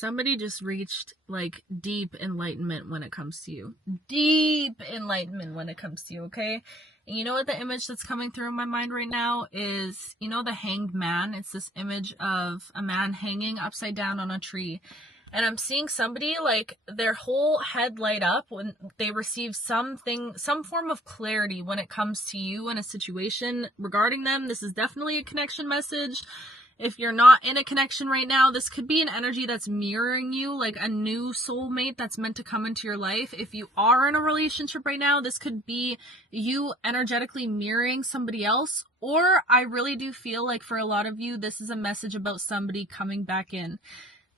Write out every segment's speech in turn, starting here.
somebody just reached like deep enlightenment when it comes to you. Deep enlightenment when it comes to you, okay? And you know what the image that's coming through in my mind right now is, you know, the hanged man? It's this image of a man hanging upside down on a tree. And I'm seeing somebody like their whole head light up when they receive some form of clarity when it comes to you and a situation regarding them. This is definitely a connection message. If you're not in a connection right now, this could be an energy that's mirroring you, like a new soulmate that's meant to come into your life. If you are in a relationship right now, this could be you energetically mirroring somebody else. Or I really do feel like for a lot of you, this is a message about somebody coming back in.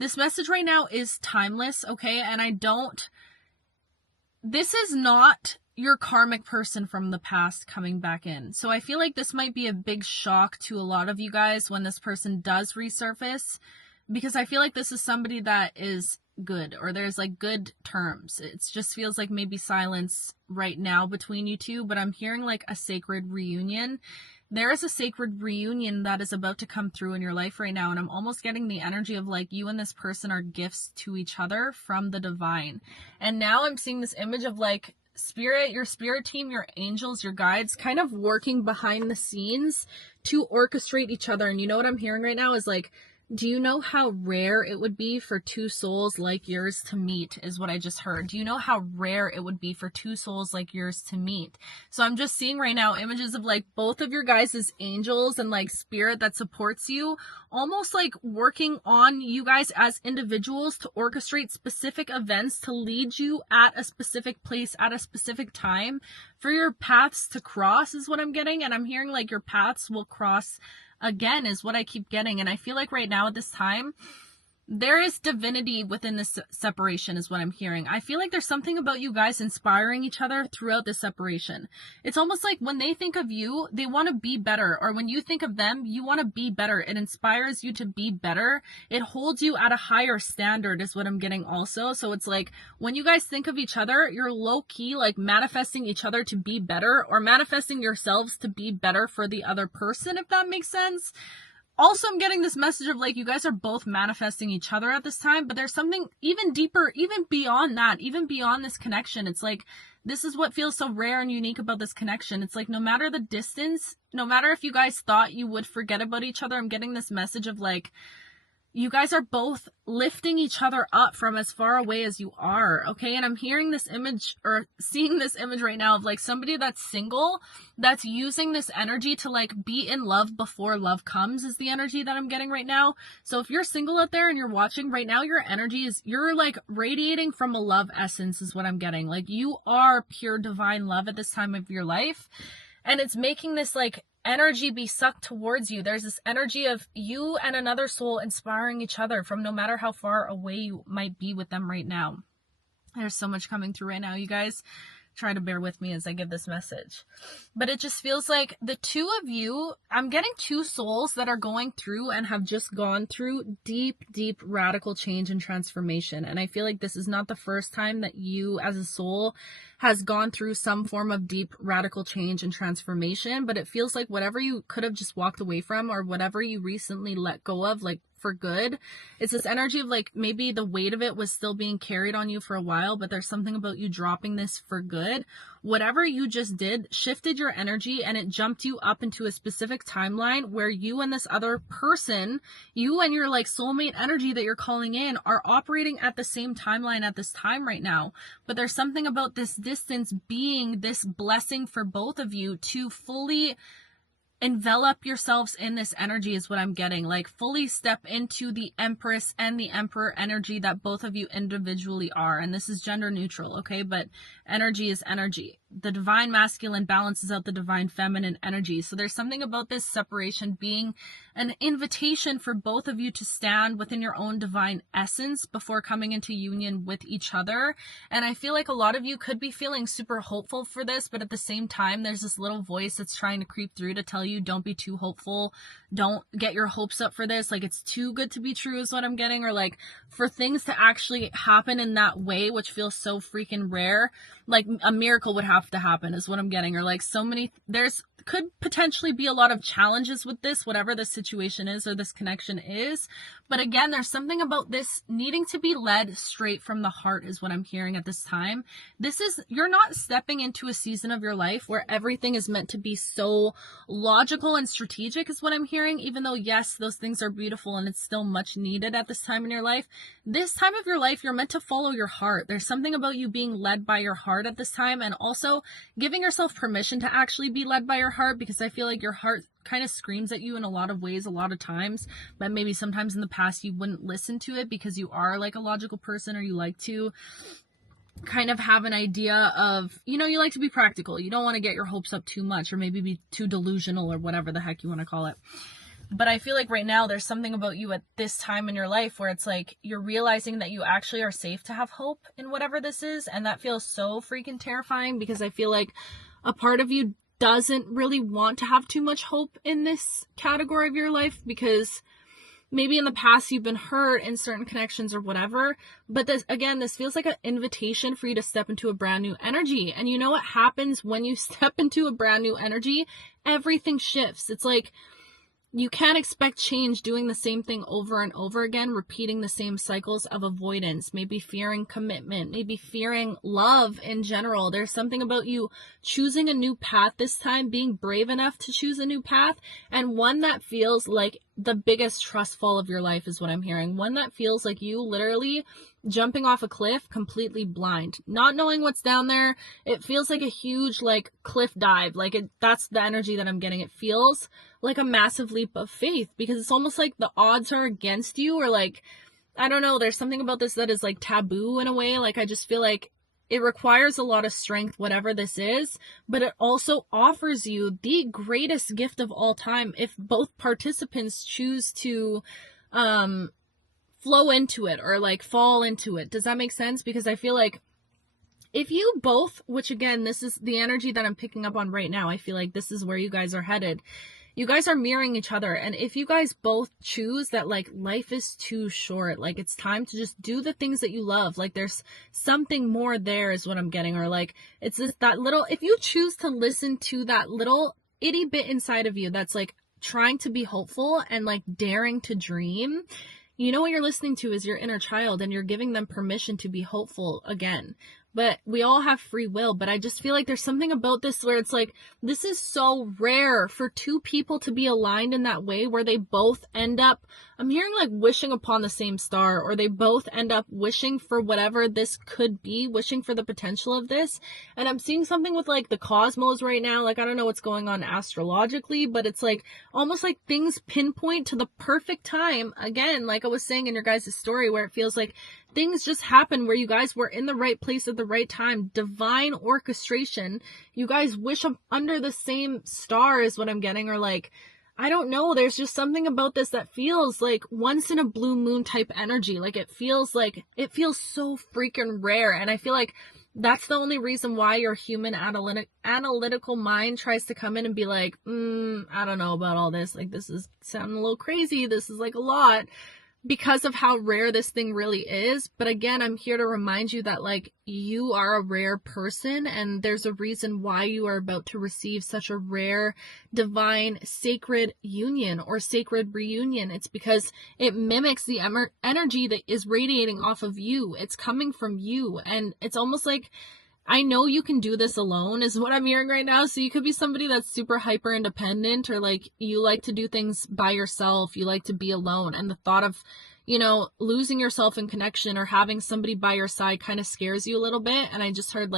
This message right now is timeless, okay? And this is not your karmic person from the past coming back in. So I feel like this might be a big shock to a lot of you guys when this person does resurface, because I feel like this is somebody that is good, or there's like good terms. It just feels like maybe silence right now between you two, but I'm hearing like a sacred reunion. There is a sacred reunion that is about to come through in your life right now, and I'm almost getting the energy of like you and this person are gifts to each other from the divine. And now I'm seeing this image of like spirit, your spirit team, your angels, your guides kind of working behind the scenes to orchestrate each other. And you know what I'm hearing right now is like, do you know how rare it would be for two souls like yours to meet, is what I just heard. Do you know how rare it would be for two souls like yours to meet? So I'm just seeing right now images of like both of your guys' angels and like spirit that supports you, almost like working on you guys as individuals to orchestrate specific events to lead you at a specific place at a specific time for your paths to cross, is what I'm getting. And I'm hearing like your paths will cross again, is what I keep getting. And I feel like right now at this time, there is divinity within this separation, is what I'm hearing. I feel like there's something about you guys inspiring each other throughout this separation. It's almost like when they think of you, they want to be better. Or when you think of them, you want to be better. It inspires you to be better. It holds you at a higher standard, is what I'm getting also. So it's like when you guys think of each other, you're low-key like manifesting each other to be better, or manifesting yourselves to be better for the other person, if that makes sense. Also, I'm getting this message of like you guys are both manifesting each other at this time, but there's something even deeper, even beyond that, even beyond this connection. It's like, this is what feels so rare and unique about this connection. It's like no matter the distance, no matter if you guys thought you would forget about each other, I'm getting this message of like, you guys are both lifting each other up from as far away as you are, okay? And I'm hearing this image, or seeing this image right now of like somebody that's single, that's using this energy to like be in love before love comes, is the energy that I'm getting right now. So if you're single out there and you're watching right now, your energy is, you're like radiating from a love essence, is what I'm getting. Like you are pure divine love at this time of your life. And it's making this like energy be sucked towards you. There's this energy of you and another soul inspiring each other from no matter how far away you might be with them right now. There's so much coming through right now, you guys. Try to bear with me as I give this message. But it just feels like the two of you, I'm getting two souls that are going through and have just gone through deep, deep radical change and transformation. And I feel like this is not the first time that you as a soul has gone through some form of deep radical change and transformation. But it feels like whatever you could have just walked away from, or whatever you recently let go of, like for good, it's this energy of like maybe the weight of it was still being carried on you for a while, but there's something about you dropping this for good. Whatever you just did shifted your energy, and it jumped you up into a specific timeline where you and this other person, you and your like soulmate energy that you're calling in, are operating at the same timeline at this time right now. But there's something about this distance being this blessing for both of you to fully envelop yourselves in this energy, is what I'm getting. Like fully step into the Empress and the Emperor energy that both of you individually are. And this is gender neutral, okay? But energy is energy. The divine masculine balances out the divine feminine energy. So there's something about this separation being an invitation for both of you to stand within your own divine essence before coming into union with each other. And I feel like a lot of you could be feeling super hopeful for this, but at the same time, there's this little voice that's trying to creep through to tell you, don't be too hopeful. Don't get your hopes up for this. Like, it's too good to be true is what I'm getting. Or like for things to actually happen in that way, which feels so freaking rare, like a miracle would have to happen is what I'm getting. Or like so many, there's could potentially be a lot of challenges with this, whatever the situation is or this connection is, But again, there's something about this needing to be led straight from the heart is what I'm hearing at this time. You're not stepping into a season of your life where everything is meant to be so logical and strategic is what I'm hearing, even though yes, those things are beautiful and it's still much needed at this time in your life. This time of your life, you're meant to follow your heart. There's something about you being led by your heart at this time, and also giving yourself permission to actually be led by your heart, because I feel like your heart kind of screams at you in a lot of ways a lot of times, but maybe sometimes in the past you wouldn't listen to it because you are like a logical person, or you like to kind of have an idea of, you like to be practical. You don't want to get your hopes up too much, or maybe be too delusional, or whatever the heck you want to call it. But I feel like right now there's something about you at this time in your life where it's like you're realizing that you actually are safe to have hope in whatever this is, and that feels so freaking terrifying, because I feel like a part of you doesn't really want to have too much hope in this category of your life, because maybe in the past you've been hurt in certain connections or whatever. But this feels like an invitation for you to step into a brand new energy. And you know what happens when you step into a brand new energy? Everything shifts. It's like you can't expect change doing the same thing over and over again, repeating the same cycles of avoidance, maybe fearing commitment, maybe fearing love in general. There's something about you choosing a new path this time, being brave enough to choose a new path, and one that feels like the biggest trust fall of your life is what I'm hearing. One that feels like you literally jumping off a cliff completely blind, not knowing what's down there. It feels like a huge cliff dive. That's the energy that I'm getting. It feels like a massive leap of faith, because it's almost like the odds are against you, or I don't know, there's something about this that is taboo in a way. I just feel like it requires a lot of strength, whatever this is, but it also offers you the greatest gift of all time if both participants choose to flow into it, or fall into it. Does that make sense? Because I feel like if you both, which again, this is the energy that I'm picking up on right now, I feel like this is where you guys are headed. You guys are mirroring each other, and if you guys both choose that life is too short, it's time to just do the things that you love, there's something more there is what I'm getting, or it's just that little, if you choose to listen to that little itty bit inside of you that's trying to be hopeful and daring to dream, you know what you're listening to is your inner child, and you're giving them permission to be hopeful again. But we all have free will, but I just feel like there's something about this where it's this is so rare for two people to be aligned in that way, where they both end up, I'm hearing wishing upon the same star, or they both end up wishing for whatever this could be, wishing for the potential of this. And I'm seeing something with the cosmos right now. I don't know what's going on astrologically, but it's almost things pinpoint to the perfect time. Again, I was saying in your guys' story, where it feels like things just happen where you guys were in the right place at the right time. Divine orchestration. You guys wish up under the same star is what I'm getting, or I don't know. There's just something about this that feels like once in a blue moon type energy. It feels so freaking rare. And I feel like that's the only reason why your human analytical mind tries to come in and be I don't know about all this. This is sounding a little crazy. This is a lot, because of how rare this thing really is. But again, I'm here to remind you that you are a rare person, and there's a reason why you are about to receive such a rare, divine, sacred union or sacred reunion. It's because it mimics the energy that is radiating off of you. It's coming from you, and it's almost I know you can do this alone is what I'm hearing right now. So you could be somebody that's super hyper independent, or you like to do things by yourself. You like to be alone. And the thought of, losing yourself in connection or having somebody by your side kind of scares you a little bit. And I just heard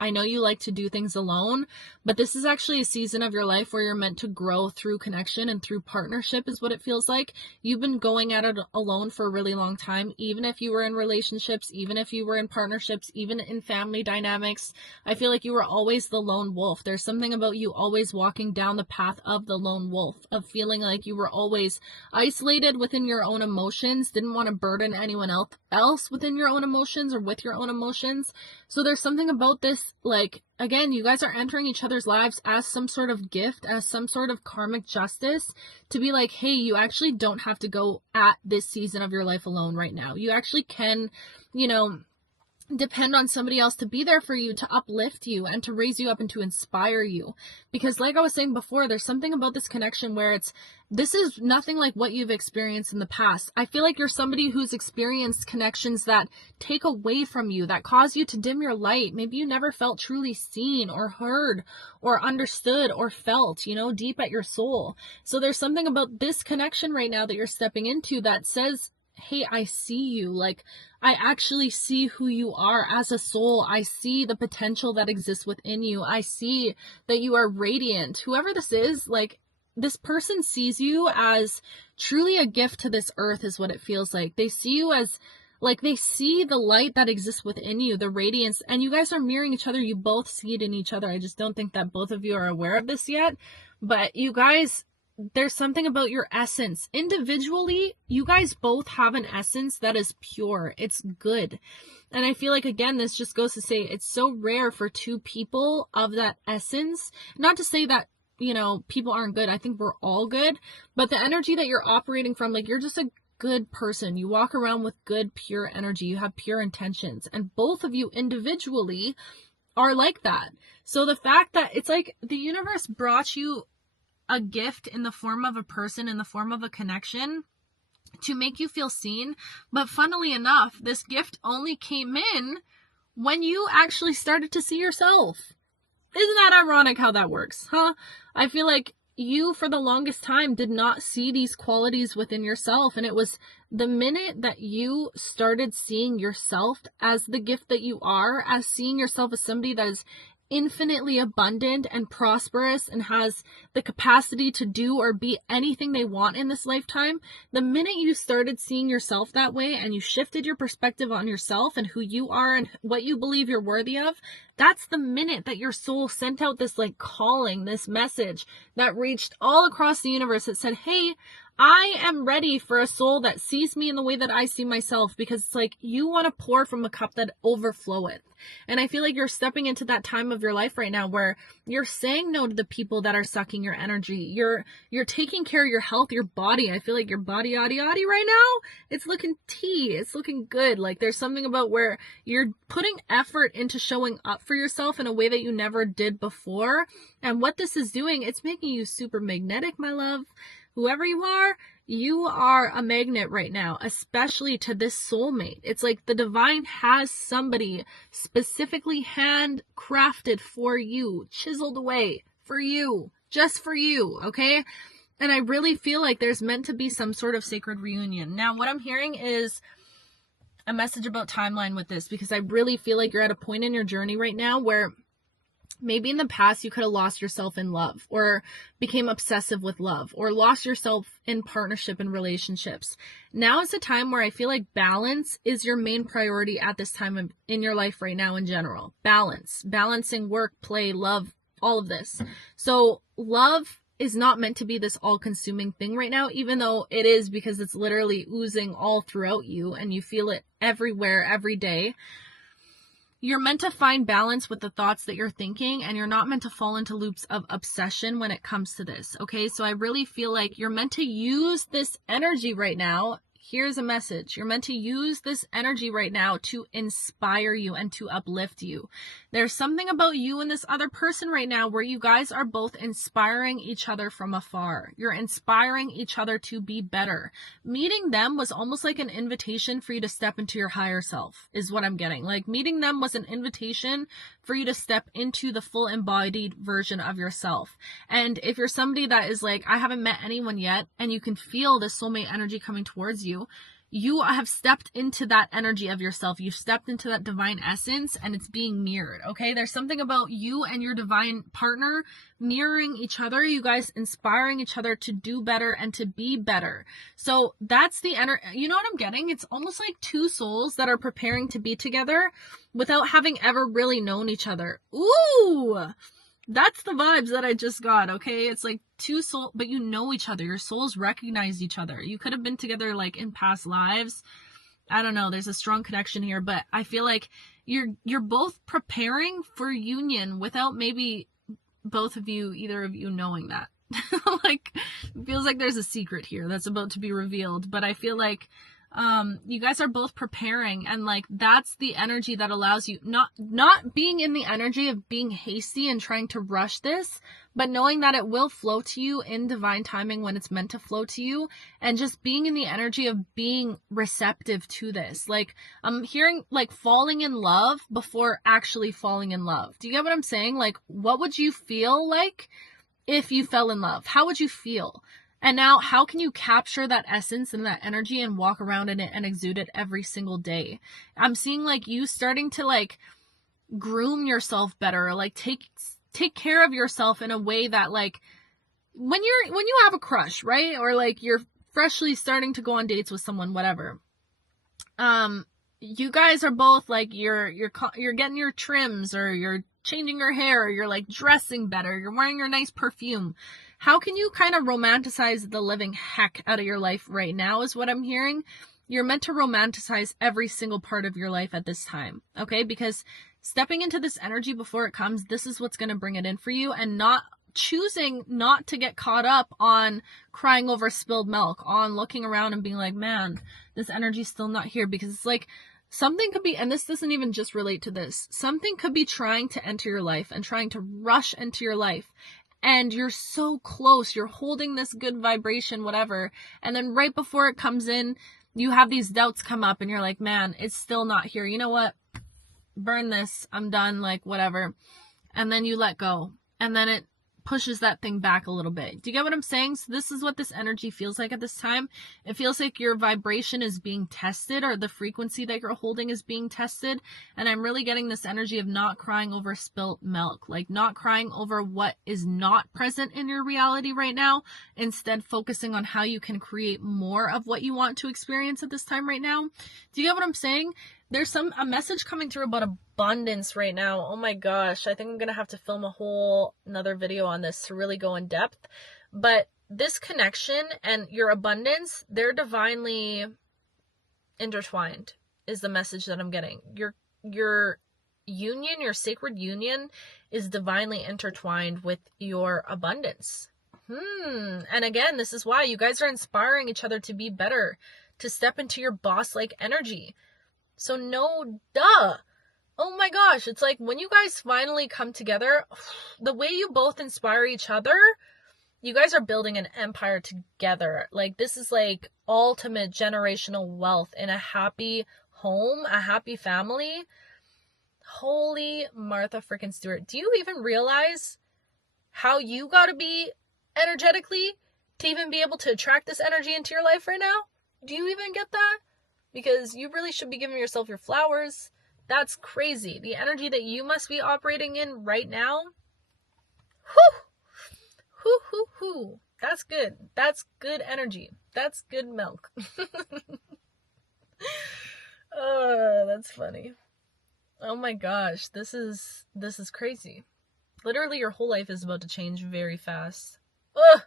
I know you like to do things alone, but this is actually a season of your life where you're meant to grow through connection and through partnership is what it feels like. You've been going at it alone for a really long time, even if you were in relationships, even if you were in partnerships, even in family dynamics. I feel like you were always the lone wolf. There's something about you always walking down the path of the lone wolf, of feeling like you were always isolated within your own emotions, didn't want to burden anyone else within your own emotions or with your own emotions. So there's something about this, again, you guys are entering each other's lives as some sort of gift, as some sort of karmic justice, to be hey, you actually don't have to go at this season of your life alone right now. You actually can, depend on somebody else to be there for you, to uplift you and to raise you up and to inspire you. Because like I was saying before, there's something about this connection where this is nothing like what you've experienced in the past. I feel like you're somebody who's experienced connections that take away from you, that cause you to dim your light. Maybe you never felt truly seen or heard or understood or felt, deep at your soul. So there's something about this connection right now that you're stepping into that says, hey, I see you. Like, I actually see who you are as a soul. I see the potential that exists within you. I see that you are radiant. Whoever this is, like, this person sees you as truly a gift to this earth is what it feels like. They see you as, like, they see the light that exists within you, the radiance, and you guys are mirroring each other. You both see it in each other. I just don't think that both of you are aware of this yet, but you guys, there's something about your essence. Individually, you guys both have an essence that is pure. It's good. And I feel like, again, this just goes to say it's so rare for two people of that essence. Not to say that, people aren't good. I think we're all good. But the energy that you're operating from, like, you're just a good person. You walk around with good, pure energy. You have pure intentions. And both of you individually are like that. So the fact that it's like the universe brought you a gift in the form of a person, in the form of a connection to make you feel seen. But funnily enough, this gift only came in when you actually started to see yourself. Isn't that ironic how that works, huh? I feel like you, for the longest time, did not see these qualities within yourself. And it was the minute that you started seeing yourself as the gift that you are, as seeing yourself as somebody that is infinitely abundant and prosperous and has the capacity to do or be anything they want in this lifetime, the minute you started seeing yourself that way and you shifted your perspective on yourself and who you are and what you believe you're worthy of, that's the minute that your soul sent out this like calling, this message that reached all across the universe that said, hey, I am ready for a soul that sees me in the way that I see myself, because it's like you want to pour from a cup that overfloweth. And I feel like you're stepping into that time of your life right now where you're saying no to the people that are sucking your energy. You're taking care of your health, your body. I feel like your body, yaddy right now, it's looking tea. It's looking good. Like there's something about where you're putting effort into showing up for yourself in a way that you never did before. And what this is doing, it's making you super magnetic, my love. Whoever you are a magnet right now, especially to this soulmate. It's like the divine has somebody specifically handcrafted for you, chiseled away for you, just for you, okay? And I really feel like there's meant to be some sort of sacred reunion. Now, what I'm hearing is a message about timeline with this, because I really feel like you're at a point in your journey right now where maybe in the past you could have lost yourself in love or became obsessive with love or lost yourself in partnership and relationships. Now is the time where I feel like balance is your main priority at this time in your life right now in general. Balancing work, play, love, all of this. So love is not meant to be this all-consuming thing right now, even though it is, because it's literally oozing all throughout you and you feel it everywhere, every day. You're meant to find balance with the thoughts that you're thinking, and you're not meant to fall into loops of obsession when it comes to this, okay? So I really feel like you're meant to use this energy right now. Here's a message. You're meant to use this energy right now to inspire you and to uplift you. There's something about you and this other person right now where you guys are both inspiring each other from afar. You're inspiring each other to be better. Meeting them was almost like an invitation for you to step into your higher self, is what I'm getting. Like meeting them was an invitation for you to step into the full embodied version of yourself. And if you're somebody that is like, I haven't met anyone yet, and you can feel the soulmate energy coming towards you, you have stepped into that energy of yourself. You've stepped into that divine essence, and it's being mirrored, okay? There's something about you and your divine partner mirroring each other, you guys inspiring each other to do better and to be better. So that's the energy. You know what I'm getting? It's almost like two souls that are preparing to be together without having ever really known each other. Ooh! That's the vibes that I just got, okay? It's like two souls, but you know each other. Your souls recognize each other. You could have been together like in past lives. I don't know. There's a strong connection here, but I feel like you're both preparing for union without maybe both of you, either of you knowing that. Like, it feels like there's a secret here that's about to be revealed, but I feel like You guys are both preparing, and like that's the energy that allows you not being in the energy of being hasty and trying to rush this, but knowing that it will flow to you in divine timing when it's meant to flow to you, and just being in the energy of being receptive to this. Like I'm hearing like falling in love before actually falling in love. Do you get what I'm saying? Like what would you feel like if you fell in love? How would you feel? And now, how can you capture that essence and that energy and walk around in it and exude it every single day? I'm seeing like you starting to like groom yourself better, like take care of yourself in a way that like when you have a crush, right? Or like you're freshly starting to go on dates with someone, whatever. You guys are both like you're getting your trims, or you're changing your hair, or you're like dressing better, you're wearing your nice perfume. How can you kind of romanticize the living heck out of your life right now is what I'm hearing. You're meant to romanticize every single part of your life at this time, okay? Because stepping into this energy before it comes, this is what's going to bring it in for you, and not choosing not to get caught up on crying over spilled milk, on looking around and being like, man, this energy's still not here. Because it's like something could be, and this doesn't even just relate to this, something could be trying to enter your life and trying to rush into your life. And you're so close, you're holding this good vibration, whatever. And then right before it comes in, you have these doubts come up and you're like, man, it's still not here. You know what? Burn this. I'm done. Like, whatever. And then you let go. And then it pushes that thing back a little bit. Do you get what I'm saying? So this is what this energy feels like at this time. It feels like your vibration is being tested, or the frequency that you're holding is being tested. And I'm really getting this energy of not crying over spilt milk, like not crying over what is not present in your reality right now, instead focusing on how you can create more of what you want to experience at this time right now. Do you get what I'm saying? There's a message coming through about abundance right now. Oh my gosh. I think I'm going to have to film a whole another video on this to really go in depth. But this connection and your abundance, they're divinely intertwined is the message that I'm getting. Your union, your sacred union is divinely intertwined with your abundance. And again, this is why you guys are inspiring each other to be better, to step into your boss-like energy. So no, duh. Oh my gosh. It's like when you guys finally come together, the way you both inspire each other, you guys are building an empire together. Like this is like ultimate generational wealth in a happy home, a happy family. Holy Martha freaking Stewart. Do you even realize how you got to be energetically to even be able to attract this energy into your life right now? Do you even get that? Because you really should be giving yourself your flowers. That's crazy. The energy that you must be operating in right now. Whoo. That's good. That's good energy. That's good milk. Oh, that's funny. Oh my gosh. This is crazy. Literally your whole life is about to change very fast. Ugh.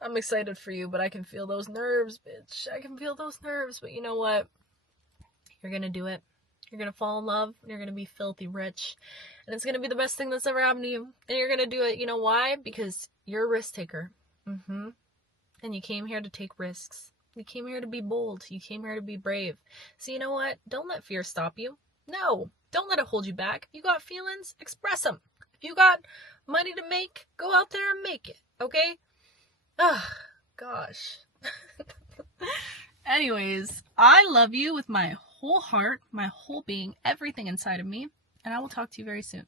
I'm excited for you, but I can feel those nerves, bitch. I can feel those nerves, but you know what? You're gonna do it. You're gonna fall in love, and you're gonna be filthy rich, and it's gonna be the best thing that's ever happened to you, and you're gonna do it. You know why? Because you're a risk taker. And you came here to take risks. You came here to be bold. You came here to be brave. So you know what? Don't let fear stop you. No, don't let it hold you back. You got feelings? Express them. If you got money to make, go out there and make it, okay? Oh, gosh. Anyways, I love you with my whole heart, my whole being, everything inside of me, and I will talk to you very soon.